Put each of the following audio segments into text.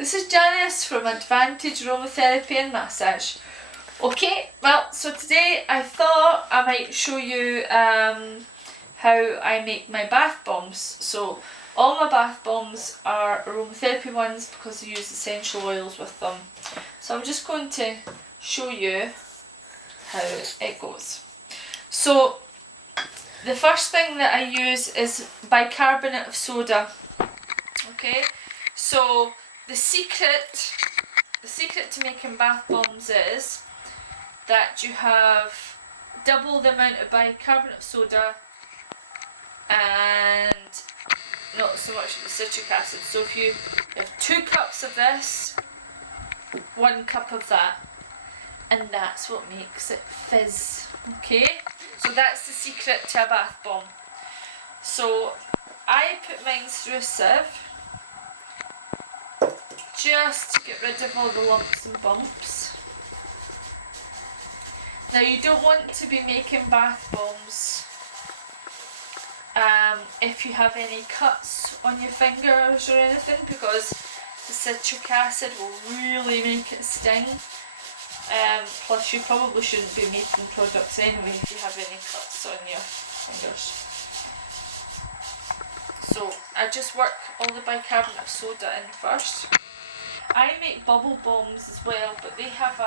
This is Janice from Advantage Aromatherapy and Massage. Okay, well, so today I thought I might show you how I make my bath bombs. So all my bath bombs are aromatherapy ones because I use essential oils with them. So I'm just going to show you how it goes. So the first thing that I use is bicarbonate of soda. Okay, so the secret to making bath bombs is that you have double the amount of bicarbonate of soda and not so much of the citric acid. So if you have 2 cups of this, 1 cup of that, and that's what makes it fizz. Okay, so that's the secret to a bath bomb. So I put mine through a sieve just to get rid of all the lumps and bumps. Now you don't want to be making bath bombs if you have any cuts on your fingers or anything, because the citric acid will really make it sting. Plus you probably shouldn't be making products anyway if you have any cuts on your fingers. So I just work all the bicarbonate of soda in first. I make bubble bombs as well, but they have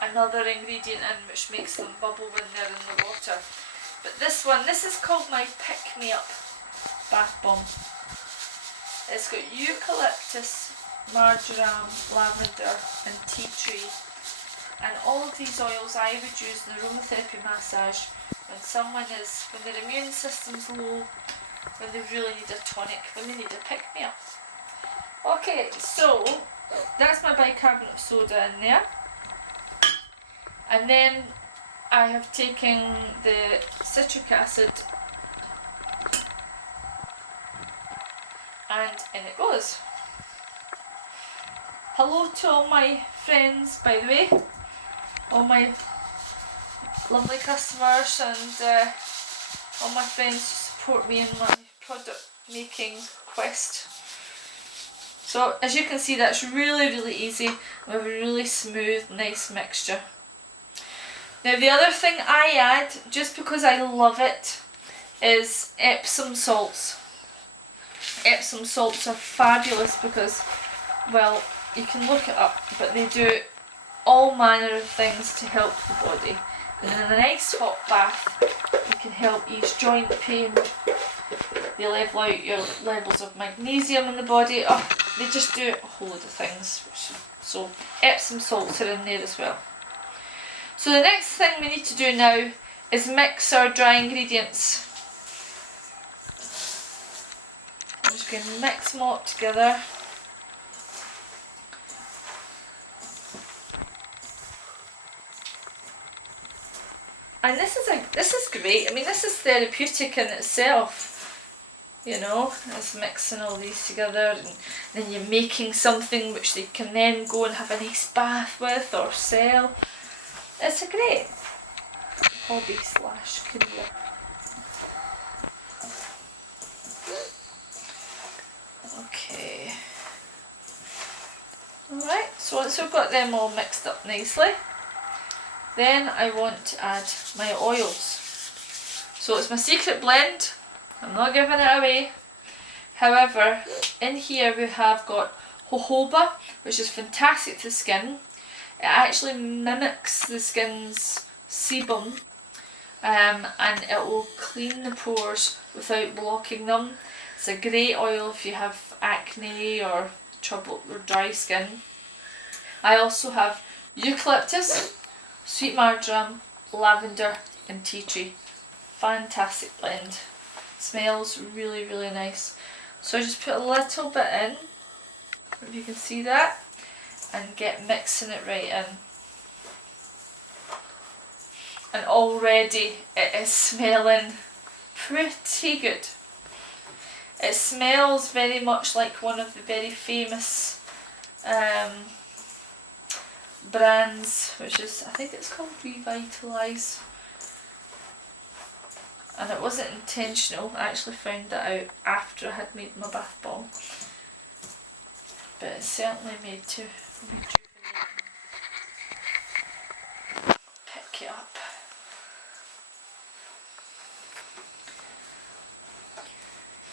another ingredient in which makes them bubble when they're in the water. But this is called my pick-me-up bath bomb. It's got eucalyptus, marjoram, lavender and tea tree. And all of these oils I would use in aromatherapy massage when their immune system's low, when they really need a tonic, when they need a pick-me-up. Okay, so that's my bicarbonate of soda in there. And then I have taken the citric acid and in it goes. Hello to all my friends, by the way, all my lovely customers and all my friends who support me in my product making quest. So as you can see, that's really easy. We have a really smooth, nice mixture. Now the other thing I add, just because I love it, is Epsom salts. Epsom salts are fabulous because, well, you can look it up, but they do all manner of things to help the body. And in a nice hot bath, you can help ease joint pain. They level out your levels of magnesium in the body. Oh, they just do a whole load of things. So Epsom salts are in there as well. So the next thing we need to do now is mix our dry ingredients. I'm just going to mix them all together. And this is great. I mean, this is therapeutic in itself. You know, it's mixing all these together, and then you're making something which they can then go and have a nice bath with or sell. It's a great hobby/career. Okay. Alright, so once we've got them all mixed up nicely, then I want to add my oils. So it's my secret blend. I'm not giving it away. However, in here we have got jojoba, which is fantastic to the skin. It actually mimics the skin's sebum, and it will clean the pores without blocking them. It's a great oil if you have acne or trouble or dry skin. I also have eucalyptus, sweet marjoram, lavender and tea tree. Fantastic blend. Smells really nice. So I just put a little bit in, if you can see that, and get mixing it right in. And already it is smelling pretty good. It smells very much like one of the very famous brands, which is, I think it's called Revitalise. And it wasn't intentional. I actually found that out after I had made my bath bomb. but it's certainly made to rejuvenate and pick you up.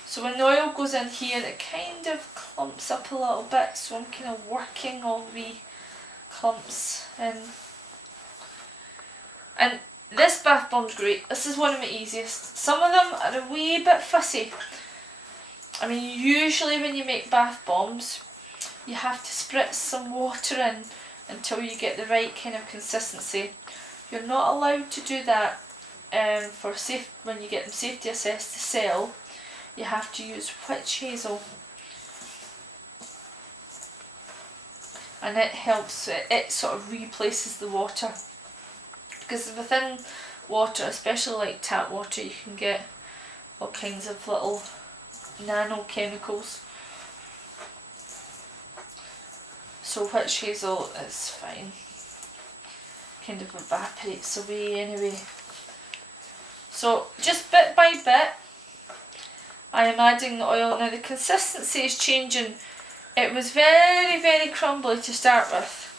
So when the oil goes in here, it kind of clumps up a little bit, so I'm kind of working all the clumps in. And this bath bomb's great. This is one of my easiest. Some of them are a wee bit fussy. I mean, usually when you make bath bombs, you have to spritz some water in until you get the right kind of consistency. You're not allowed to do that for safe when you get them safety assessed to sell. You have to use witch hazel, and it helps. It sort of replaces the water, because within water, especially like tap water, you can get all kinds of little nano chemicals. So witch hazel is fine. Kind of evaporates away anyway. So just bit by bit, I am adding the oil. Now the consistency is changing. It was very, very crumbly to start with,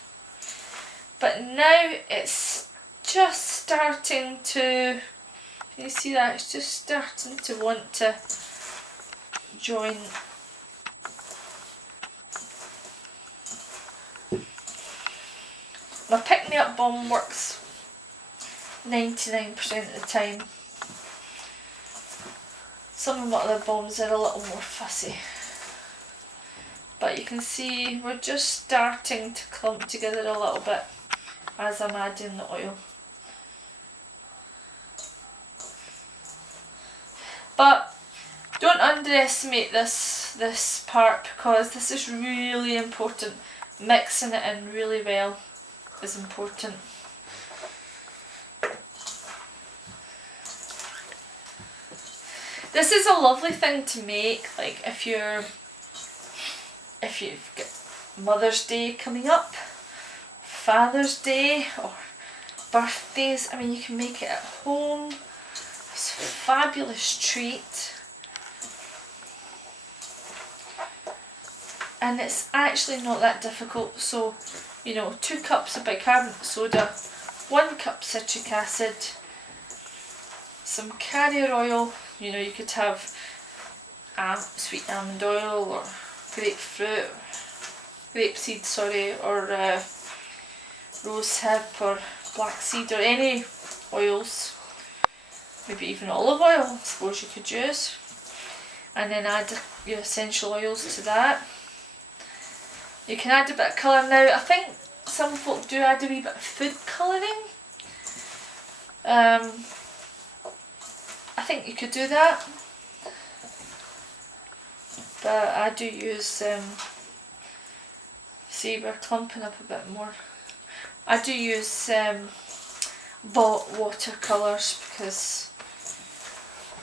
but now it's just starting to, can you see that? It's just starting to want to join. My pick-me-up bomb works 99% of the time. Some of my other bombs are a little more fussy. But you can see we're just starting to clump together a little bit as I'm adding the oil. But don't underestimate this part, because this is really important. Mixing it in really well is important. This is a lovely thing to make, like if you've got Mother's Day coming up, Father's Day, or birthdays. I mean, you can make it at home. It's a fabulous treat. And it's actually not that difficult. So, 2 cups of bicarbonate soda, 1 cup citric acid, some carrier oil. You could have sweet almond oil, or grapeseed, or rosehip, or blackseed, or any oils. Maybe even olive oil, I suppose you could use. And then add your essential oils to that. You can add a bit of colour. Now, I think some folk do add a wee bit of food colouring. I think you could do that. But I do use, see, we're clumping up a bit more. I do use bought watercolours, because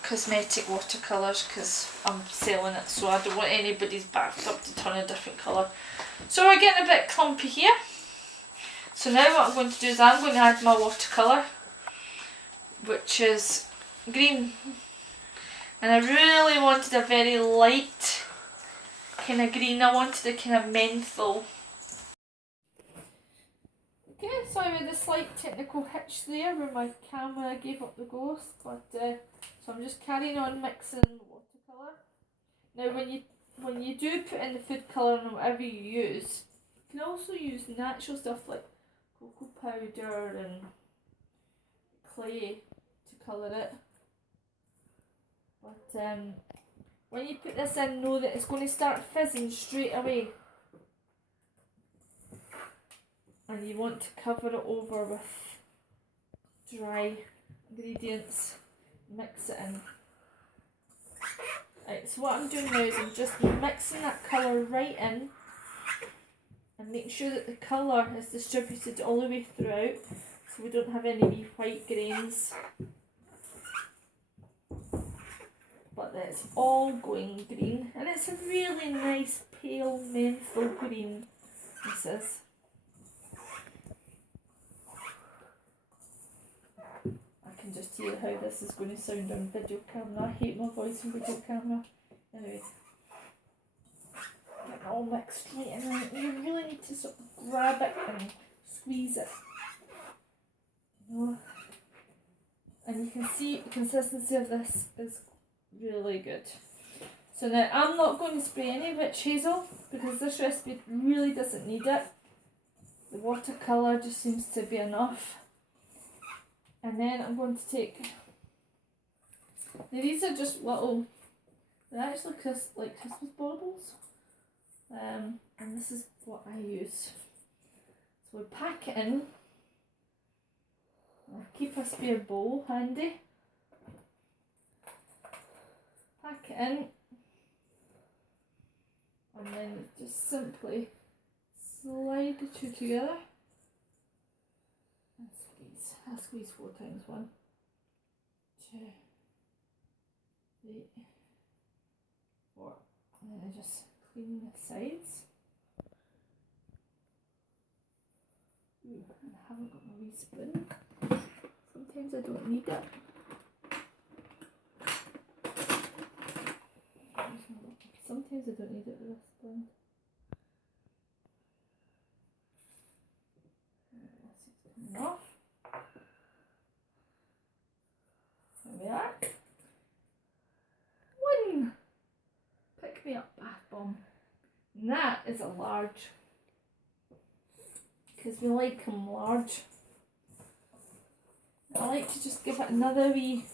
cosmetic watercolours, because I'm selling it, so I don't want anybody's bathtub to turn a different colour. So we're getting a bit clumpy here. So now what I'm going to do is I'm going to add my watercolour, which is green. And I really wanted a very light kind of green. I wanted a kind of menthol. Okay, sorry with the slight technical hitch there where my camera gave up the ghost, but so I'm just carrying on mixing watercolour. Now when you do put in the food colour and whatever you use, you can also use natural stuff like cocoa powder and clay to colour it. But when you put this in, know that it's going to start fizzing straight away. And you want to cover it over with dry ingredients, mix it in. Right, so what I'm doing now is I'm just mixing that colour right in and making sure that the colour is distributed all the way throughout, so we don't have any wee white grains. But that it's all going green, and it's a really nice pale menthol green, this is. I can just hear how this is going to sound on video camera. I hate my voice on video camera. Anyway, get all mixed right in, and you really need to sort of grab it and squeeze it. You know? And you can see the consistency of this is really good. So now I'm not going to spray any witch hazel because this recipe really doesn't need it. The watercolour just seems to be enough. And then I'm going to take, now these are just little, they're actually like Christmas baubles. And this is what I use. So we pack it in. I keep a spare bowl handy. Pack it in. And then just simply slide the two together. And squeeze. I squeeze 4 times. 1, 2, 3, 4. And then I just clean the sides. Ooh, and I haven't got my wee spoon. Sometimes I don't need it. Sometimes I don't need it with a spoon. This is coming off. There we are. 1. Pick me up bath bomb. And that is a large. Because we like them large. I like to just give it another wee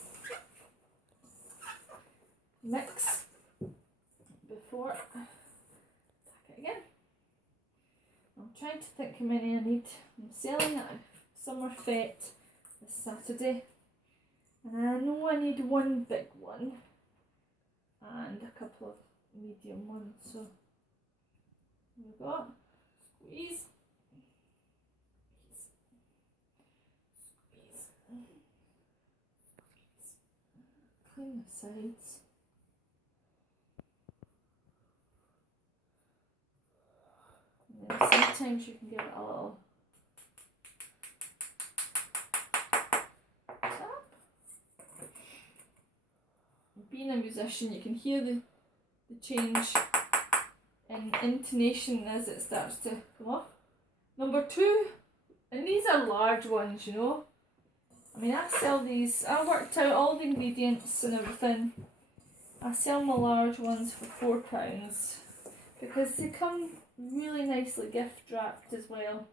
mix before I pack it again. I'm trying to think how many I need. I'm selling it at Summer Fete this Saturday. And I know I need 1 big one and a couple of medium ones. So here we go. Squeeze. Clean the sides. And then sometimes you can give it a little tap. Being a musician, you can hear the change in intonation as it starts to come off. Number 2, and these are large ones, you know. I mean, I sell these, I worked out all the ingredients and everything. I sell my large ones for £4 because they come really nicely gift wrapped as well.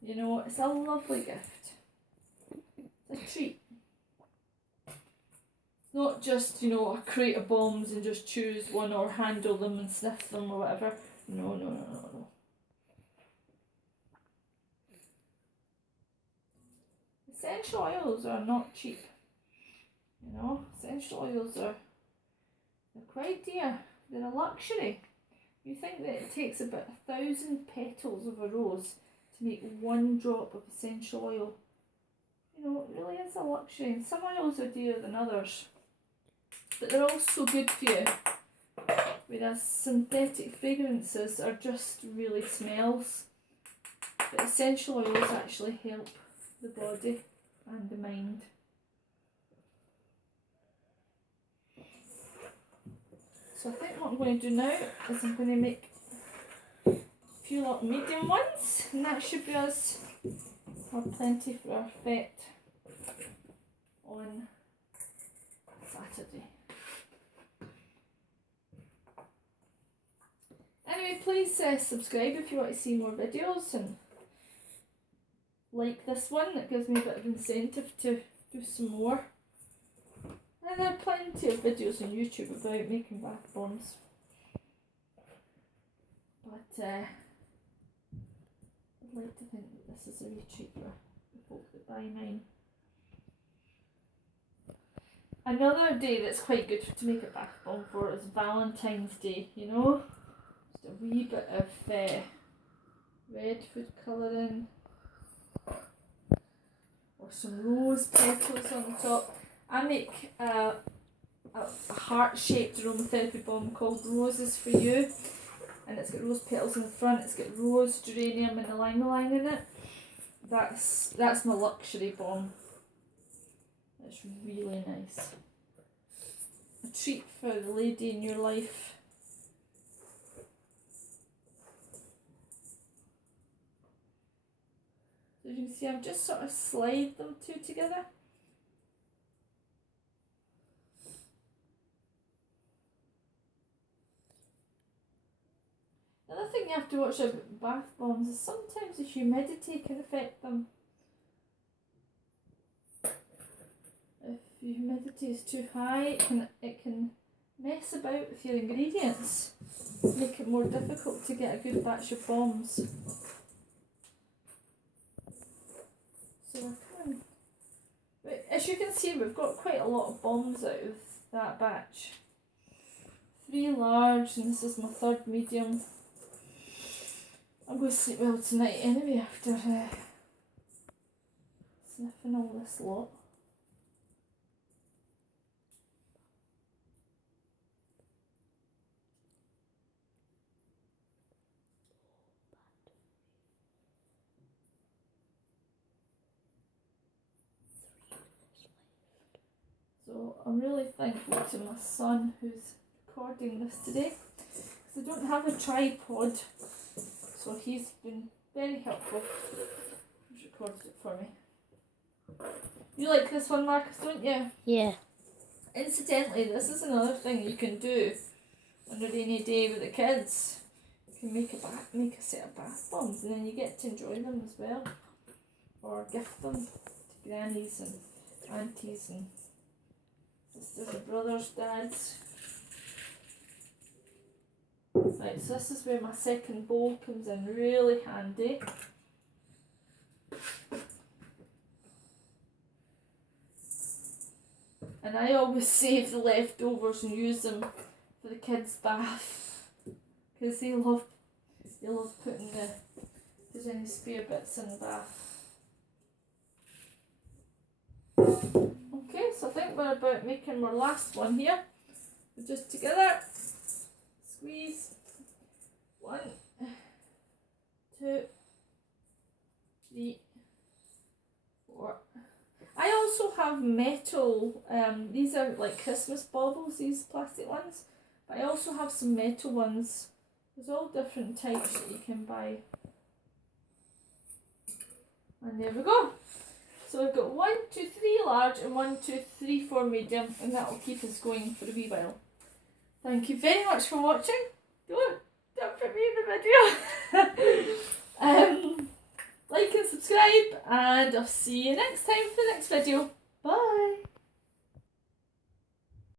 You know, it's a lovely gift. It's a treat. It's not just, you know, a crate of bombs and just choose one or handle them and sniff them or whatever. No, no, no, no, no. Essential oils are not cheap, you know. Essential oils they're quite dear. They're a luxury. You think that it takes about 1,000 petals of a rose to make 1 drop of essential oil. You know, it really is a luxury. And some oils are dearer than others, but they're all so good for you. Whereas synthetic fragrances are just really smells. But essential oils actually help the body and the mind. So I think what I'm going to do now is I'm going to make a few little medium ones, and that should be us. We'll have plenty for our fete on Saturday. Anyway, please subscribe if you want to see more videos, and like this one. That gives me a bit of incentive to do some more. And there are plenty of videos on YouTube about making bath bombs. But I'd like to think that this is a wee treat for the folk that buy mine. Another day that's quite good to make a bath bomb for is Valentine's Day, you know? Just a wee bit of red food colouring. Or some rose petals on the top. I make a heart-shaped aromatherapy bomb called Roses for You, and it's got rose petals in the front. It's got rose, geranium, and ylang-ylang in it. That's my luxury bomb. It's really nice. A treat for the lady in your life So as you can see, I've just sort of slide them two together. Another thing you have to watch out with bath bombs is sometimes the humidity can affect them. If the humidity is too high, it can mess about with your ingredients, make it more difficult to get a good batch of bombs. So we're coming. But as you can see, we've got quite a lot of bombs out of that batch. 3 large, and this is my 3rd medium. I'm going to sleep well tonight anyway after sniffing all this lot. So I'm really thankful to my son who's recording this today, because I don't have a tripod, so he's been very helpful. He's recorded it for me. You like this one, Marcus, don't you? Yeah. Incidentally, this is another thing you can do on a rainy day with the kids. You can make a set of bath bombs, and then you get to enjoy them as well, or gift them to grannies and aunties and sisters and brothers, dads. Right, so this is where my second bowl comes in really handy. And I always save the leftovers and use them for the kids' bath, because they love putting if there's any spare bits in the bath. Okay, so I think we're about making our last one here. We're just together. Squeeze. 1, 2, 3, 4. I also have metal, these are like Christmas baubles, these plastic ones, but I also have some metal ones. There's all different types that you can buy. And there we go. So we've got 1, 2, 3 large and 1, 2, 3, 4 medium, and that will keep us going for a wee while. Thank you very much for watching. Don't put me in the video. Like and subscribe, and I'll see you next time for the next video. Bye.